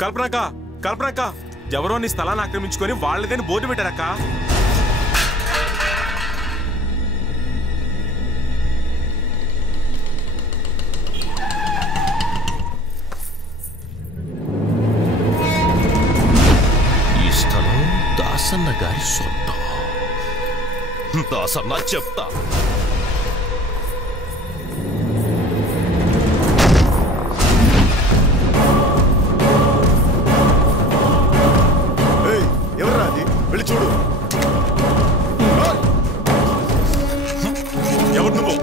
కల్పనక్క కల్పనక్క ఎవరో నీ స్థలాన్ని ఆక్రమించుకొని వాళ్ళదని బోర్డు పెట్టారక్క. ఈ స్థలం దాసన్న గారి సొంతం. దాసన్న చెప్తా. ఎవర్రా అది? వెళ్ళి చూడు. ఎవరు నువ్వు?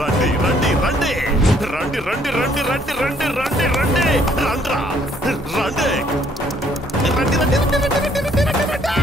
రండి రండి రండి రండి రండి రండి రండి రండ్రా రండి రండి రండి రండి రండి రండి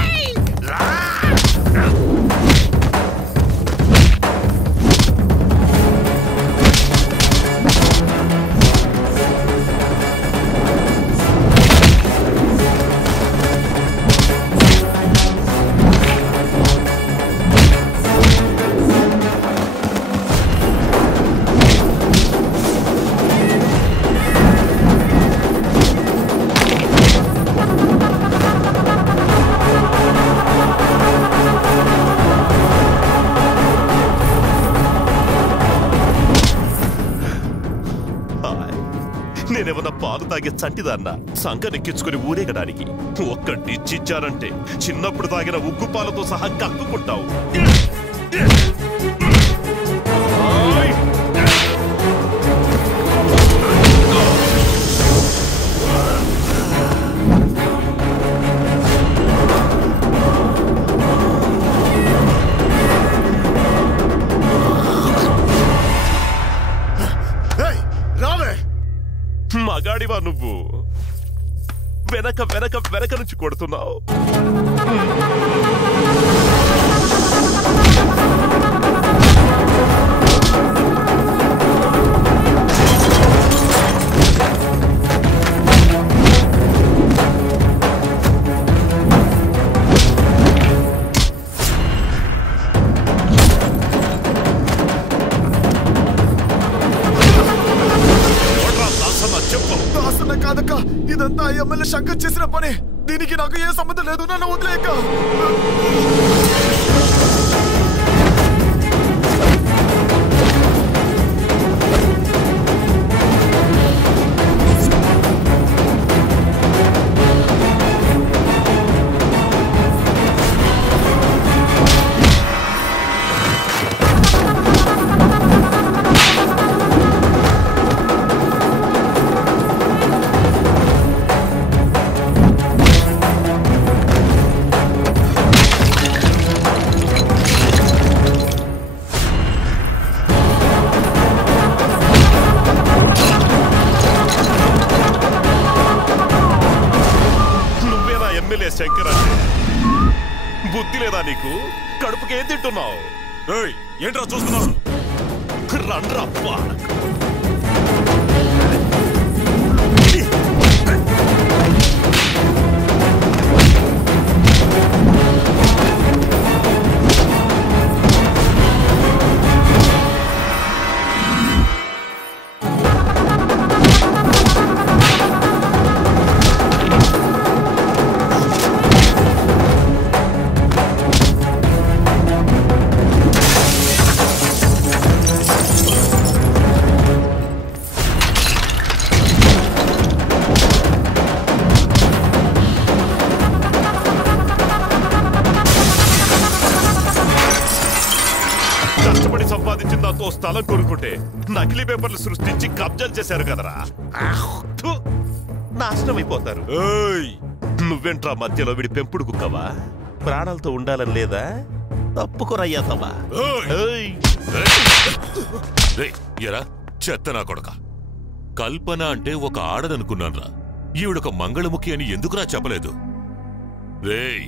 నేనేమన్నా పాలు తాగే చంటిదాన్న సంకనెక్కించుకుని ఊరేగడానికి. ఒక్కటిచ్చిచ్చారంటే చిన్నప్పుడు తాగిన ఉగ్గు పాలతో సహా కక్కుకుంటావు. మగాడివా నువ్వు? వెనక వెనక వెనక నుంచి కొడుతున్నావు. కాదక్క, ఇదంతా ఎమ్మెల్యే శంకర్ చేసిన పని. దీనికి నాకు ఏ సంబంధం లేదు. నన్ను వదిలేక. శంకర్ అంటే బుద్ధి లేదా నీకు? కడుపుకి ఏం తింటున్నావు? ఏంట్రా చూస్తున్నావు? రండ్రా. స్థలం కొనుక్కుంటే నకిలీ పేపర్లు సృష్టించి కబ్జాలు చేశారు కదరా. నాశనం అయిపోతారు. నువ్వేంట్రా మధ్యలో విడి పెంపుడు కుక్కవా? ప్రాణాలతో ఉండాలని లేదా? తప్పుకోరయ్యాతవా? ఎరా చెత్త నా కొడక. కల్పన అంటే ఒక ఆడదనుకున్నాన్రా. ఈవిడొక మంగళముఖి అని ఎందుకురా చెప్పలేదు? రేయ్,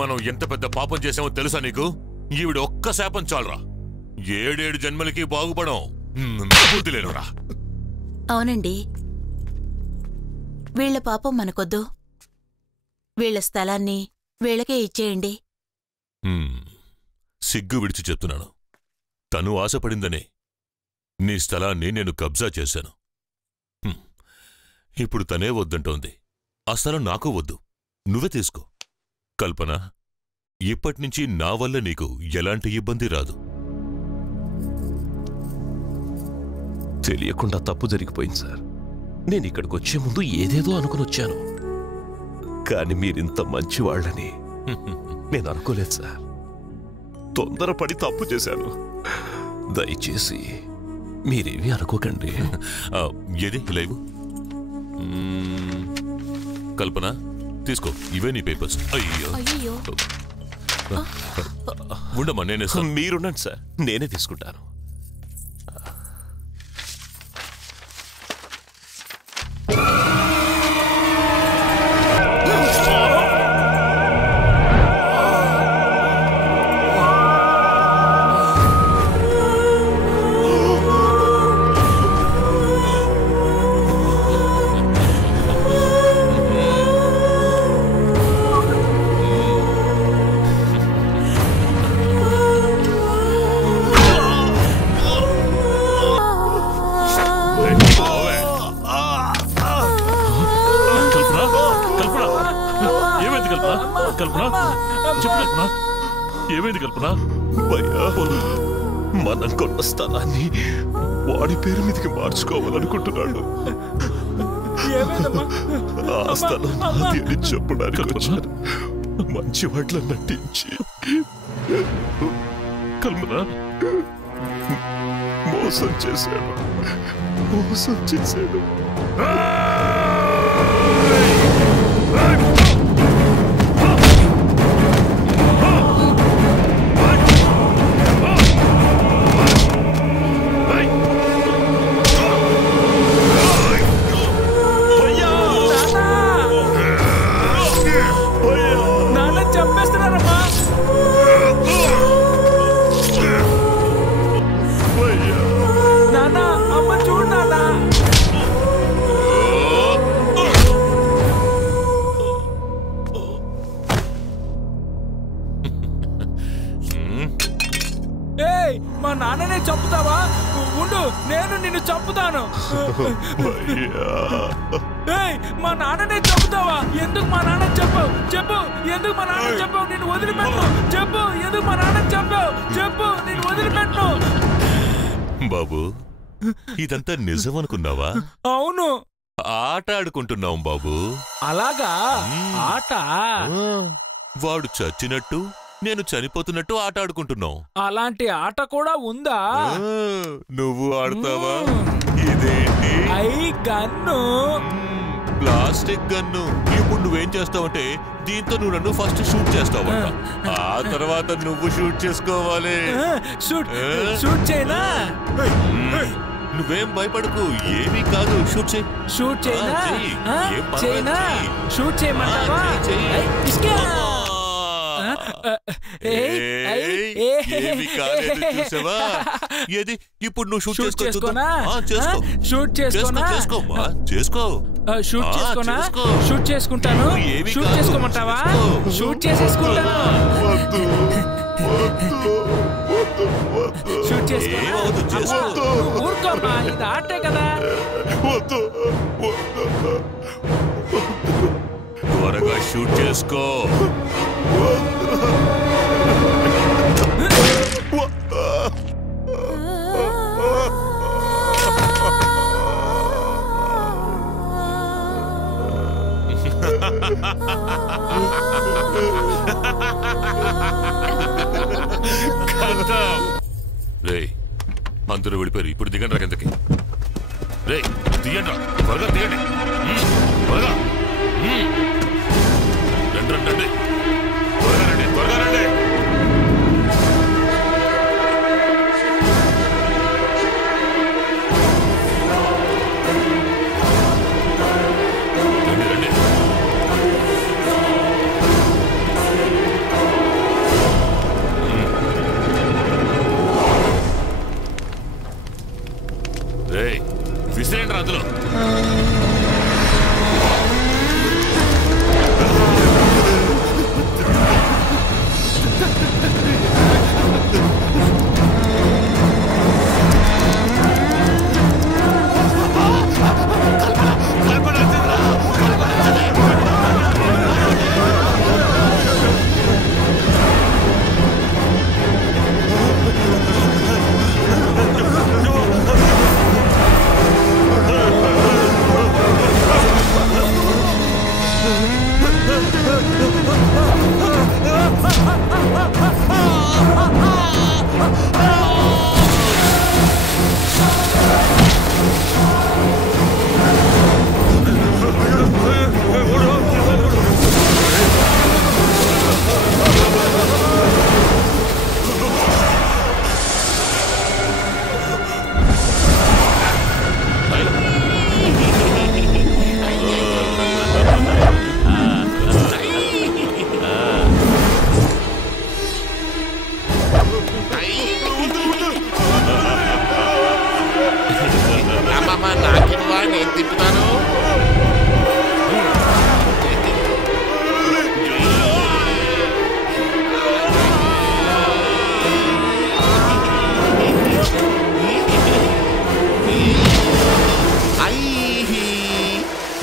మనం ఎంత పెద్ద పాపం చేసామో తెలుసా నీకు? ఈవిడ ఒక్క శాపం చాలరా, 7 జన్మలకి బాగుపడం. బుద్ధి లేనురా. అవునండి, వీళ్ల పాపం మనకొద్దు. వీళ్ల స్థలాన్ని వీళ్ళకే ఇచ్చేయండి. సిగ్గు విడిచి చెప్తున్నాను. తను ఆశపడిందనే నీ స్థలాన్ని నేను కబ్జా చేశాను. ఇప్పుడు తనే వద్దంటోంది. ఆ స్థలం నాకు వద్దు, నువ్వే తీసుకో. కల్పన, ఇప్పటినుంచి నా వల్ల నీకు ఎలాంటి ఇబ్బంది రాదు. తెలియకుండా తప్పు జరిగిపోయింది సార్. నేను ఇక్కడికి వచ్చే ముందు ఏదేదో అనుకుని వచ్చాను, కానీ మీరింత మంచివాళ్ళని నేను అనుకోలేదు సార్. తొందరపడి తప్పు చేశాను. దయచేసి మీరేమీ అనుకోకండి. ఏది లైవ్? కల్పన, తీసుకో, ఇవే నీ పేపర్స్. అయ్యో, ఉండమ్మా, నేనే. మీరుండండి సార్, నేనే తీసుకుంటాను. ఏమైంది కల్పన? మనం కొన్న స్థలాన్ని వాడి పేరు మీదకి మార్చుకోవాలనుకుంటున్నాడు. ఆ స్థలం నాది అని చెప్పడానికి వచ్చాను. మంచి వాటిలో నటించి కల్పన మోసం చేశాడు. మా నాన్ననే చంపుతావా? ఉండు, నేను నిన్ను చంపుతాను. మా నాన్ననే చంపుతావా? ఎందుకు మా నాన్న చెప్పావు? చెప్పు, ఎందుకు మా నాన్న చెప్పావు? నేను వదిలిపెట్టు. చెప్పు, ఎందుకు మా నాన్న చెప్పావు? చెప్పు, నేను వదిలిపెట్టు. బాబు, ఇదంతా నిజం అనుకున్నావా? అవును, ఆట ఆడుకుంటున్నాం బాబు. అలాగా? ఆట? వాడు చచ్చినట్టు నేను చనిపోతున్నట్టు ఆట ఆడుకుంటున్నావు. అలాంటి ఆట కూడా ఉందా? నువ్వు ఆడతావా? ఇదేంటి? Gun, plastic gun. ఇప్పుడు నువ్వేం చేస్తావంటే దీంతో నువ్వు నన్ను ఫస్ట్ షూట్ చేస్తావంట. ఆ తర్వాత నువ్వు షూట్ చేసుకోవాలి. షూట్ చేయనా? నువ్వేం భయపడకు, ఏమీ కాదు. షూట్ చేయి. షూట్ చేయనా? షూట్ చేయమంటావా? ఏది ఇప్పుడు నువ్వు షూట్ చేసుకోనా? షూట్ చేసుకోమా? చేసుకో. షూట్ చేసుకుంటాను. షూట్ చేసుకోమంటావా? షూట్ చేసేసుకుంటాను. షూట్ చేసుకో. ఊరుకోమ్మా, ఇది ఆటే కదా. త్వరగా షూట్ చేసుకో. రే, అందరూ వెళ్ళిపోయారు. ఇప్పుడు దిగండి రా కిందకి. రే, దిగండి రా, త్వరగా దిగండి. త్వరగా రండి, త్వరగా రండి, త్వరగా రండి. విసిరేండి అందులో.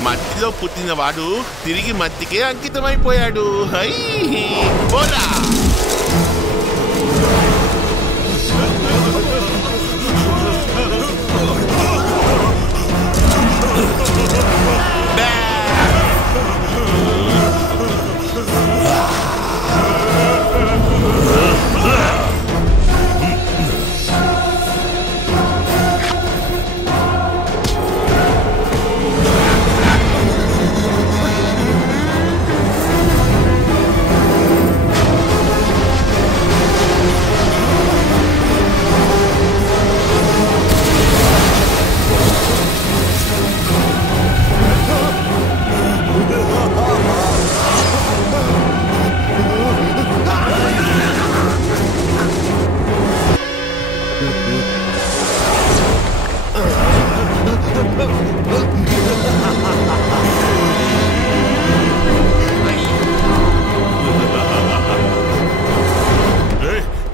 మట్టిలో పుట్టినవాడు తిరిగి మట్టికే అంకితమైపోయాడు. హై పోరా.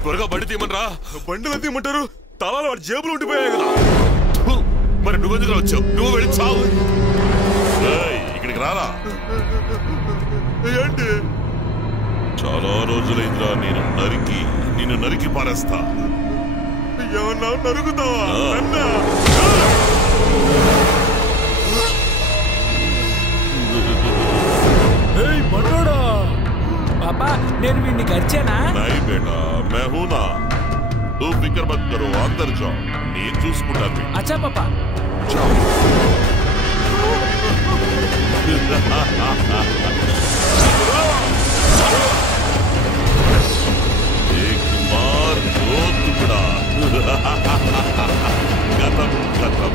త్వరగా బండి తీయమనరా. బండిలో తీయమంటారు, తలాలు వాడి జేబులు ఉండిపోయాయి కదా. మరి నువ్వెందుకు వచ్చావు? నువ్వు వెళ్ళి చావు. ఇక్కడికి రారా. ఏంటి? చాలా రోజులైందిరా నిన్ను నరికి పారేస్తా. ఏమన్నా నరుగుతావా? మనోడా పాపా, నేను వీడిని గరిచానా? नहीं बेटा, मैं हूं ना. तू फिक्र मत करो, अंदर जाओ. నేను చూసుకుంటాను. అచ్చా పాపా. एक मार दो टुकड़ा. खत्म.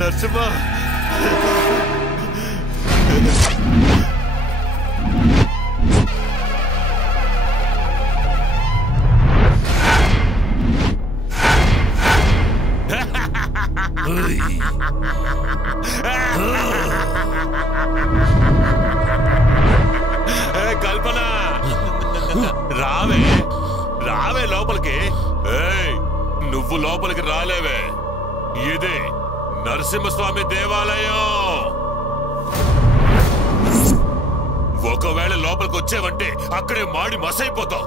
నరసింహ, కల్పన రావే లోపలికి. నువ్వు లోపలికి రాలేవే. ఇదే నరసింహస్వామి దేవాలయం. ఒకవేళ లోపలికి వచ్చేవంటే అక్కడే మాడి మసైపోతావు.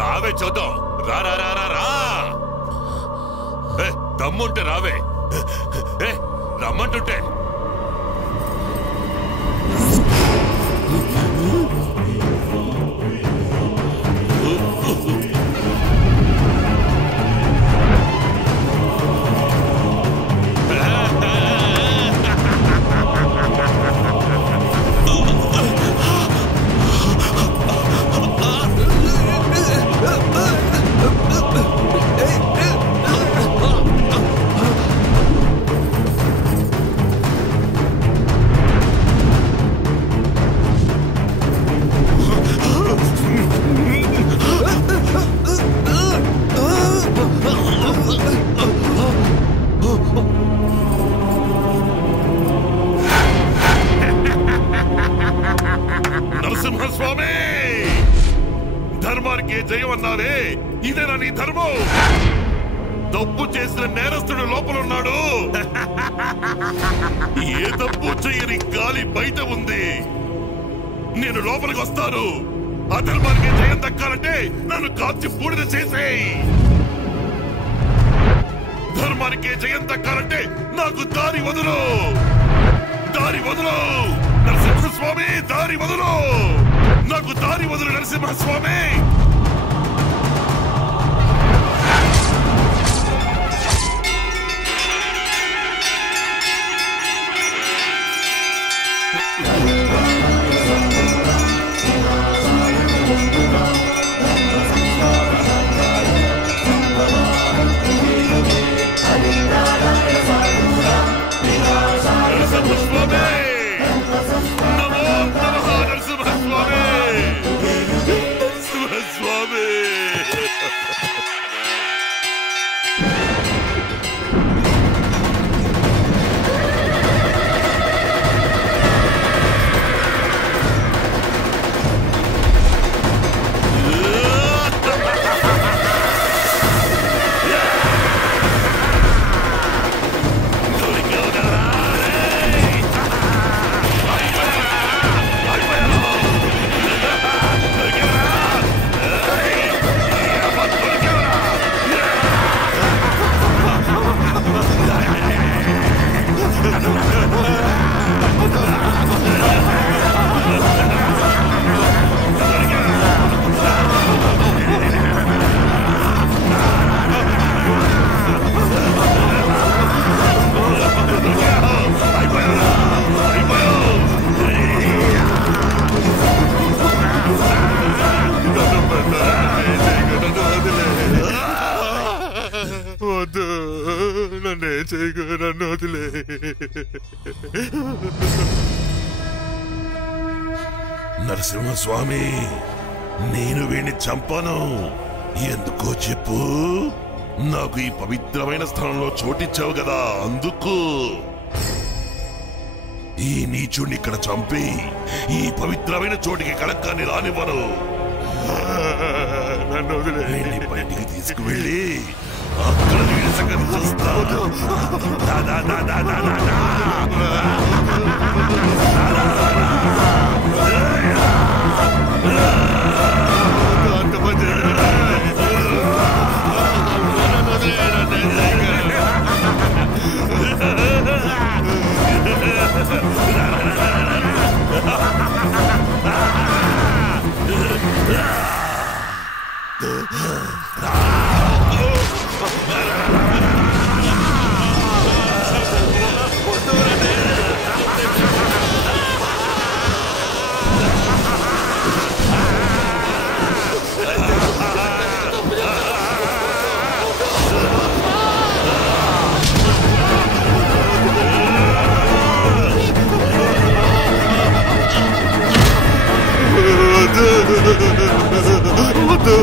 రావే చూద్దాం. రా. దమ్ముంటే రావే. రమ్మంటుంటే. జయం అన్నారే, ఇదేనా నీ ధర్మం? తప్పు చేసిన నేరస్తుడు లోపలున్నాడు. ఏ తప్పు చేయని గాలి బయట ఉంది. నేను లోపలికి వస్తాను. అధర్మానికి జయం దక్కాలంటే నన్ను కాల్చి బూడిద చేసేయ్. ధర్మానికి జయం దక్కాలంటే నాకు దారి వదులు. దారి వదులు నరసింహస్వామి, దారి వదులు. నాకు దారి వదులు నరసింహస్వామి. నరసింహస్వామి, నేను వీణ్ణి చంపాను. ఎందుకో చెప్పు. నాకు ఈ పవిత్రమైన స్థలంలో చోటిచ్చావు కదా, అందుకు. ఈ నీచుడిని ఇక్కడ చంపి ఈ పవిత్రమైన చోటికి కళంకాన్ని రానివ్వను. నన్ను వదిలేయ్. బయటికి తీసుకువెళ్ళి అక్కడ వీడి సంగతి చూస్తాను. వద్దు